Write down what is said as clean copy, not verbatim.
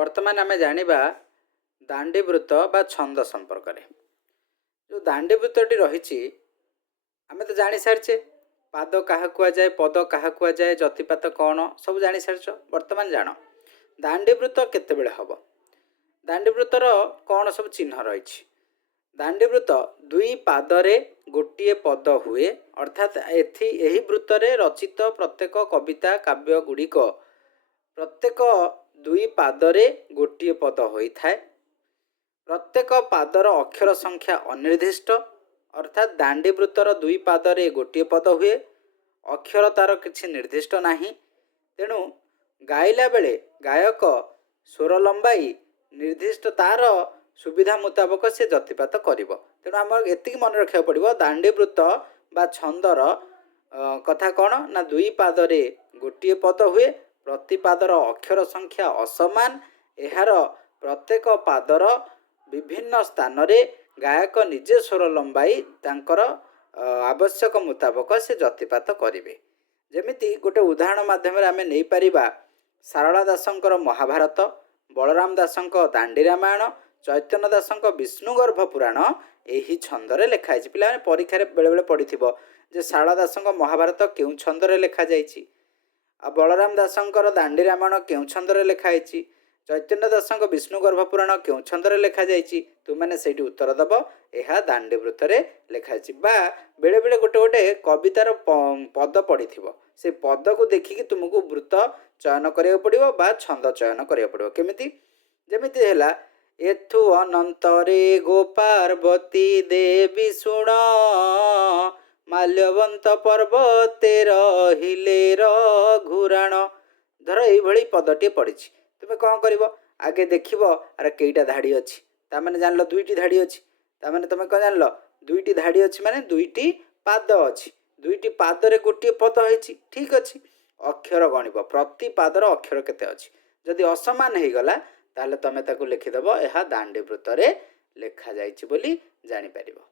बर्तमान आमे जानिबा दांडीवृत्त बा छंद संपर्क रे। जो दांडीवृत्तटी रही आमे तो जानी सारिचे पाद क्या जाए पद क्या जाए जतिपात कौन सब जानी सारिच। बर्तमान जान दांडीवृत्त केतेबेले हम दांडीवृत्तर कौन सब चिन्ह रही। दांडीवृत्त दुई पादरे गोटे पद हुए अर्थात एही वृत्तरे रचित प्रत्येक कविता काव्य गुड़िक प्रत्येक दुई पादरे गोटे पद होता है। प्रत्येक पादर अक्षर संख्या अनिर्दिष्ट अर्थात दांडीवृत्तर दुई पादरे गोटे पद हुए अक्षर तार किसी निर्दिष्ट नहीं। तेणु गाइला बेले गायक स्वर लंबाई निर्दिष्ट तार सुविधा मुताबक से जतिपात करिवो। तेणु आम एति मन रखा पड़ो दांडीवृत्त बा छंदर कथा कौन ना दुई पादरे गोटे पद हुए प्रति पादर अक्षर संख्या असमान एहार प्रत्येक पादर विभिन्न स्थान रे गायक निजे स्वर लंबाई तांकर आवश्यक मुताबक से जतिपात करेंगे। जमिति गोटे उदाहरण माध्यम आम नहीं पारिबा सारला दासंकर महाभारत बलराम दासंक दांडी रामायण चैतन्य दासंक विष्णुगर्भ पुराण यही छंदरे लिखाई। पिला परीक्षा बेले बेले पढ़ी जे सारला दासंक महाभारत क्यों छंदरे लिखा जाइछि आ बलराम दासंकर दांडी रामायण क्यों छंदरे लिखाई चैतन्य दासंक विष्णुगर्भ पुराण क्यों छंदरे लिखा जाइछि तुमने सेठी उत्तर दब यह दांडीवृत्तरे लिखाई। बा बेले बेले गोटे गोटे कवितार पद पढ़ी से पद को देखिकी तुमको वृत्त चयन करिया पड़िबो बा छंद चयन करिया पड़िबो। केमिति जेमिति हैला एथु अनंतरे गो पार्वती देवी सुण माल्यवंत पर्वते रहिले घुराण। धर ये पदटे पड़ी तुम कौन कर आगे देख अरे कईटा धाड़ी अच्छी ताने जान दुईटी धाड़ी अच्छी ताने तुम कौन जान दुईटी धाड़ी अच्छी माने दुईटी पाद अच्छी दुईटी पादरे गोटे पद होती ठीक अच्छी अक्षर गणिब प्रति पादर अक्षर केते अच्छी जदि असमान हो गला ताहले तमे ताकू लिखिदेव यह दांडीवृत्त रे लिखा जाइछि बोली जानि परिबो।